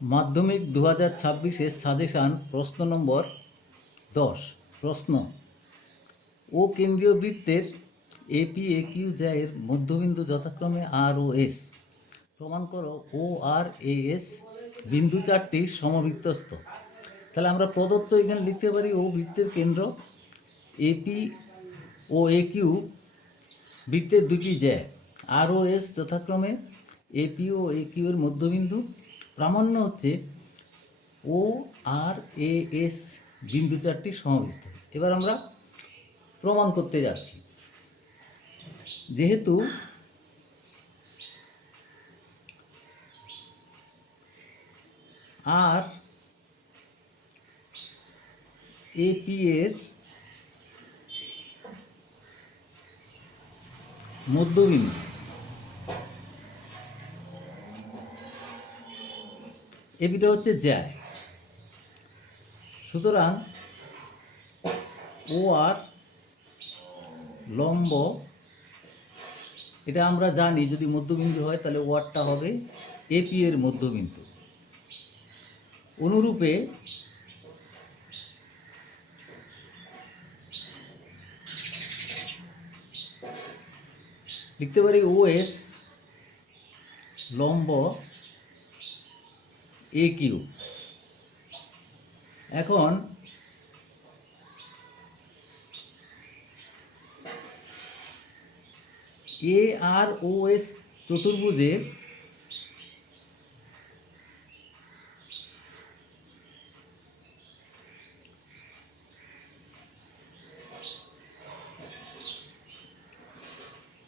মাধ্যমিক 2026-এর সাজেশান প্রশ্ন নম্বর 10। প্রশ্ন: ও কেন্দ্রীয় বৃত্তের এপি একিউ জ্যায়ের মধ্যবিন্দু যথাক্রমে আর ও এস। প্রমাণ করো ও আর এ এস বিন্দু চারটি সমবৃত্তস্থ। তাহলে আমরা প্রদত্ত এখানে লিখতে পারি ও বৃত্তের কেন্দ্র, এপি ও একিউ বৃত্তের দুটি জ্যা, আর ও এস যথাক্রমে এপি ও একিউ এর মধ্যবিন্দু। প্রামাণ্য হচ্ছে ও আর এ এস বিন্দু চারটি সমবৃত্ত। এবার আমরা প্রমাণ করতে যাচ্ছি। যেহেতু আর এপি এর মধ্যবিন্দু, এপিটা হচ্ছে জ্যা, সুতরাং ও আর লম্ব, এটা আমরা জানি যদি মধ্যবিন্দু হয় তাহলে ও আরটা হবে এপি এর মধ্যবিন্দু। অনুরূপে লিখতে পারি ও এস লম্ব এ কিউ। এখন এ আর ও এস চতুর্ভুজে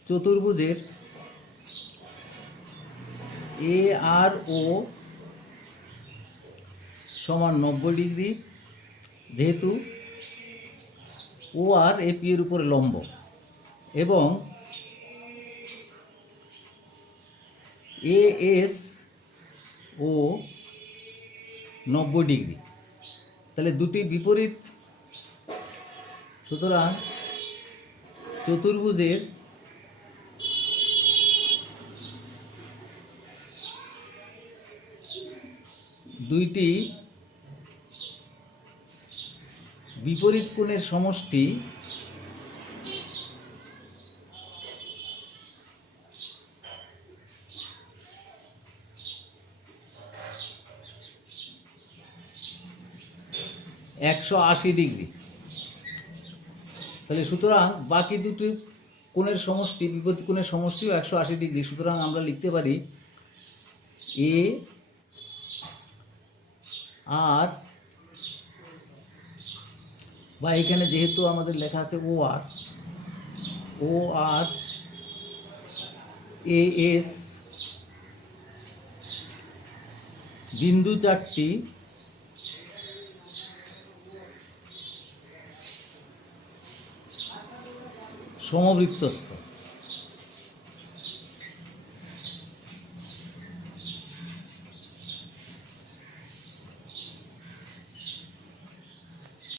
চতুর্ভুজের এ আর ও সমান 90 ডিগ্রি, যেহেতু ও আর এপি এর উপরে লম্ব, এবং এ এস ও 90 ডিগ্রি, তাহলে দুটি বিপরীত। সুতরাং চতুর্ভুজের দুইটি বিপরীত কোণের সমষ্টি (180 ডিগ্রি। তাহলে সুতরাং বাকি দুটি কোণের সমষ্টি, বিপরীত কোণের সমষ্টিও 180 ডিগ্রি। সুতরাং আমরা লিখতে পারি এ আর, বা এখানে যেহেতু আমাদের লেখা আছে ও আর এ এস বিন্দু চারটি সমবৃত্তস্থ।